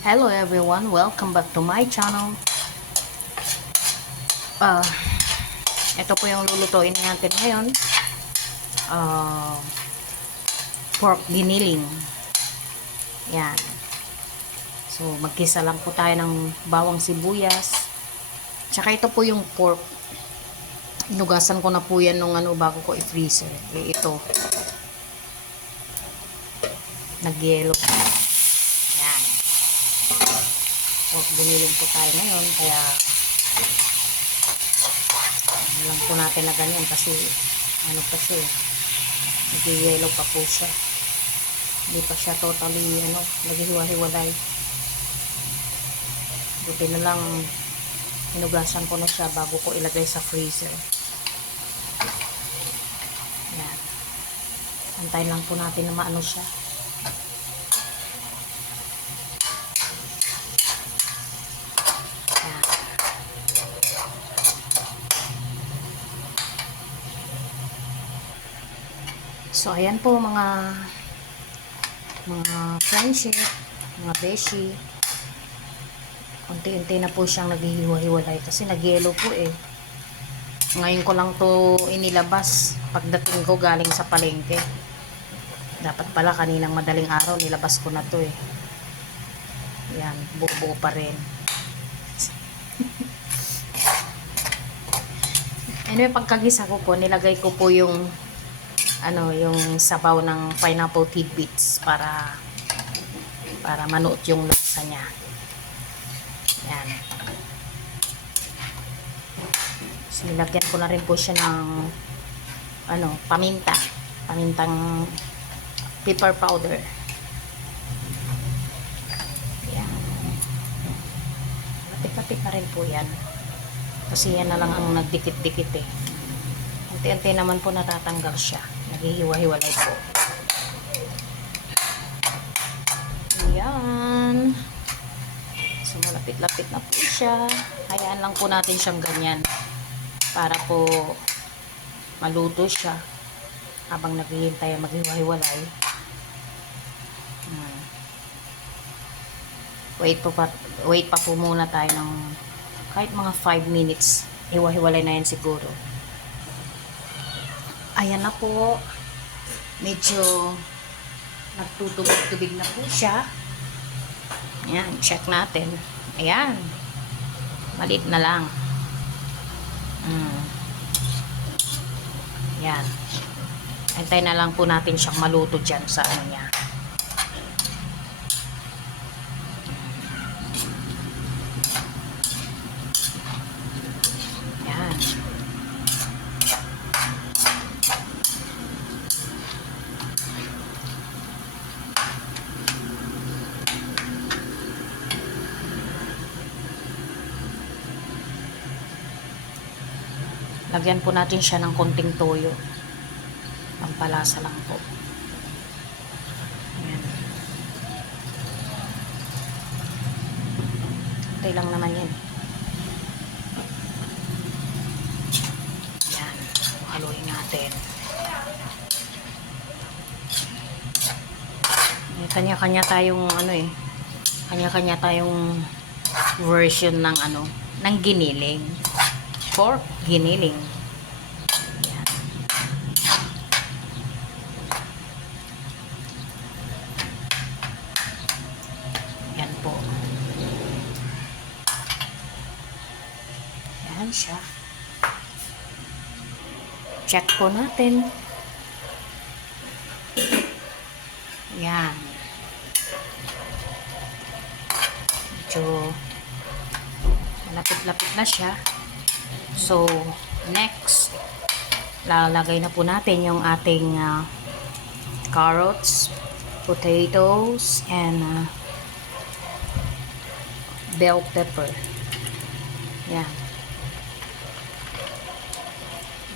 Hello everyone, welcome back to my channel. Uh, ito po yung lulutuin natin ngayon. Uh, Pork giniling. Yan. So, magkisa lang po tayo ng bawang sibuyas. Tsaka ito po yung pork. Inugasan ko na po yan nung bago ko i-freezer. Ito. Nag-yellow. Yan. Pork giniling po tayo ngayon. Kaya lang po natin na ganyan kasi kasi nag-yellow pa po siya, hindi pa siya totally naghihiwa-hiwalay. Buti na lang hinugasan ko na siya bago ko ilagay sa freezer. Yan, antayin lang po natin na maano siya. Yan. So, ayan po mga friendship, mga beshi. Unti-unti na po siyang naghihiwa-hiwalay kasi nag-yellow po eh. Ngayon ko lang to inilabas pagdating ko galing sa palengke. Dapat pala kaninang madaling araw nilabas ko na to eh. Yan, buo-buo pa rin. Anyway, pagkagisa ko po, nilagay ko po yung yung sabaw ng pineapple tidbits para manuot yung lasa niya. Yan. So, nilagyan ko na rin po siya ng pamintang pepper powder. Yan. Lapit-lapit na rin po yan. Kasi yan na lang ang nagdikit-dikit eh. Unti-unti naman po natatanggal siya. Naghihiwa-hiwalay po. Ayan. So, malapit-lapit na po siya. Hayaan lang po natin siyang ganyan. Para po maluto siya. Habang naghihintay maghiwa-hiwalay. Wait pa po muna tayo ng kahit mga 5 minutes. Hiwa-hiwalay na yan siguro. Ayan na po. Medyo nagtutubig-tubig na po siya. Ayan, check natin. Ayan. Maliit na lang. Ayan. Antay na lang po natin siyang maluto dyan sa niya. Ayan. Lagyan po natin siya ng konting toyo. Pampalasa lang po. Ayan. Hintay lang naman yan. Ayan. Haluin natin. Kanya-kanya tayong kanya-kanya tayong version ng ng giniling. Pork giniling. Ayan. Yan po. Yan siya. Check po natin. Yan. Medyo malapit-lapit na siya. So, next, lalagay na po natin yung ating carrots, potatoes, and bell pepper. Yan.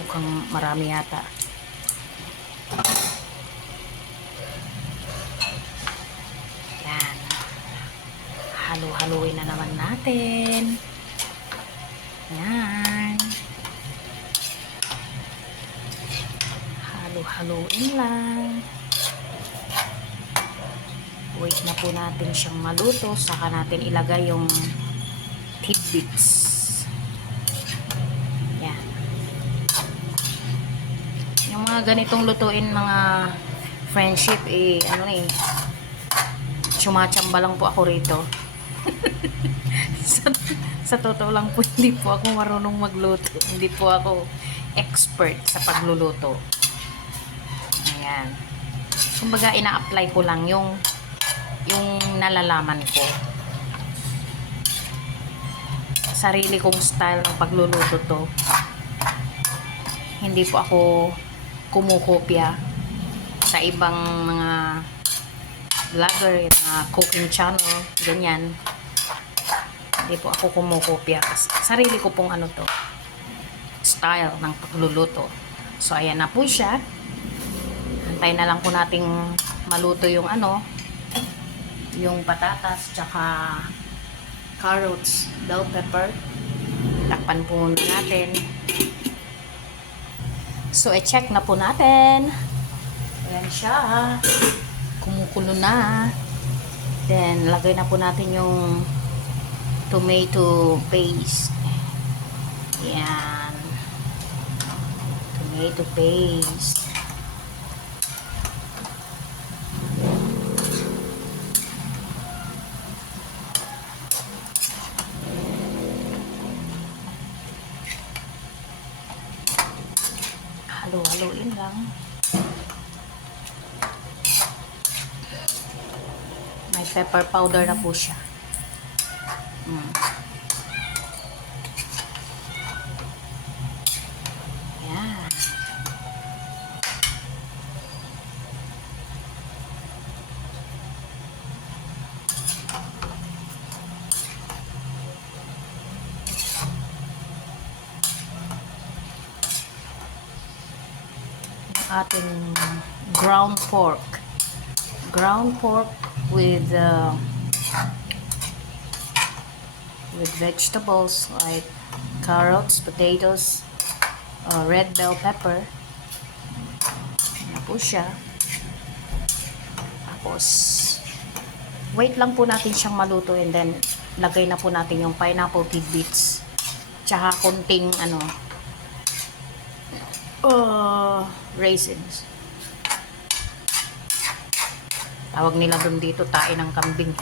Mukhang marami yata. Yan. Halu-haluin na naman natin. Yan. Halu-haluin lang. Wait na po natin siyang maluto. Saka natin ilagay yung tidbits. Yan. Yung mga ganitong lutuin, mga friendship, sumachamba lang po ako rito. sa totoo lang po, hindi po ako marunong magluto. Hindi po ako expert sa pagluluto. Ayan. Kumbaga, ina-apply ko lang yung nalalaman ko. Sarili kong style ng pagluluto to. Hindi po ako kumukopya sa ibang mga vlogger na cooking channel, ganyan. Hindi po ako kumukopya. Sarili ko pong style ng pagluluto. So, ayan na po siya. Antayin na lang po nating maluto yung yung patatas, tsaka carrots, bell pepper. Takpan po muna natin. So, i-check na po natin. Ayan siya. Kumukulo na. Then, lagay na po natin yung tomato paste. Ayan. Tomato paste. Halo-haloin lang. May pepper powder na po siya. Yan. Ating ground pork with vegetables like carrots, potatoes, red bell pepper. Yan po siya. Tapos wait lang po natin siyang maluto, and then lagay na po natin yung pineapple tidbits tsaka konting raisins. Tawag nila doon dito, tae ng kambing.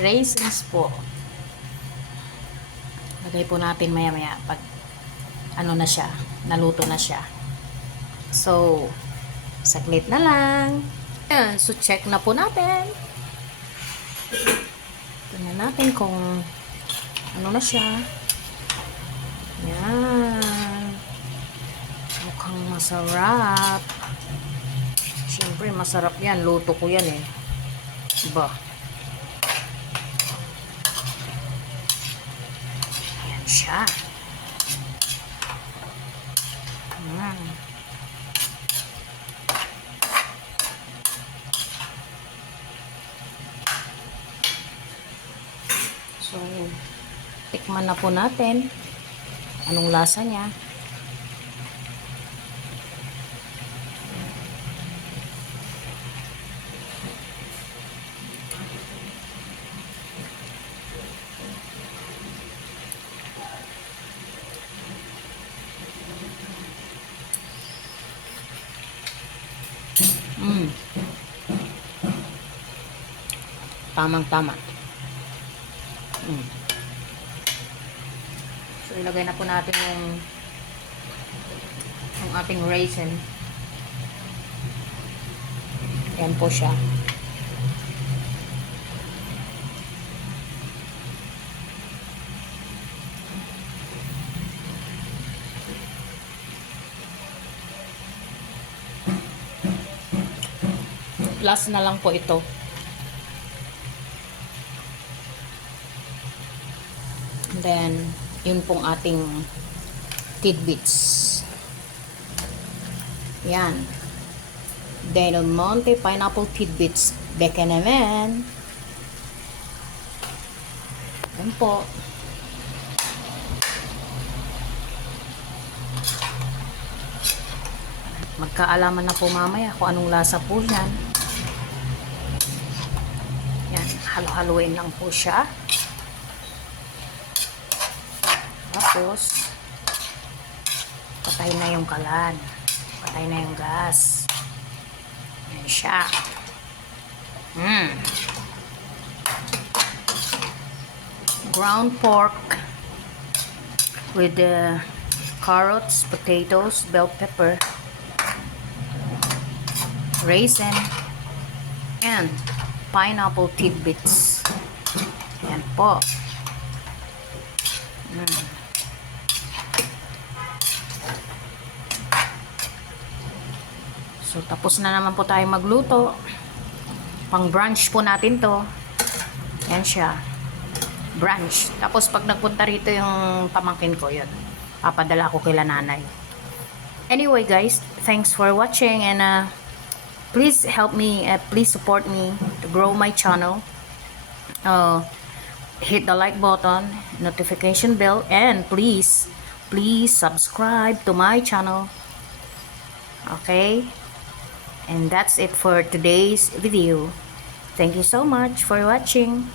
Raisins po. Lagay po natin maya-maya pag na siya, naluto na siya. So, saglit na lang. Ayan, so check na po natin. Tingnan natin kung na siya. Yan. Mukhang masarap. Siyempre, masarap yan. Luto ko yan eh. Diba? Ayan siya. So, tikman na po natin. Anong lasa niya? Tamang-tama. So, ilagay na po natin yung ating raisin. Ayan po siya. Last na lang po ito. And then, yun pong ating tidbits. Yan. Del Monte pineapple tidbits. Beke naman. Yan po. magkaalaman na po mamaya kung anong lasa po yan. Yan, halo-haluin lang po siya. Tapos, patay na yung kalan. Patay na yung gas. Yan siya. Ground pork with the carrots, potatoes, bell pepper, raisin, and pineapple tidbits. Yan po. So, tapos na naman po tayo magluto. Pang brunch po natin to. Yan siya. Brunch. Tapos, pag nagpunta rito yung pamangkin ko, yun. Papadala ko kila nanay. Anyway, guys, thanks for watching and please help me, please support me to grow my channel. Hit the like button, notification bell, and please subscribe to my channel. Okay? And that's it for today's video. Thank you so much for watching.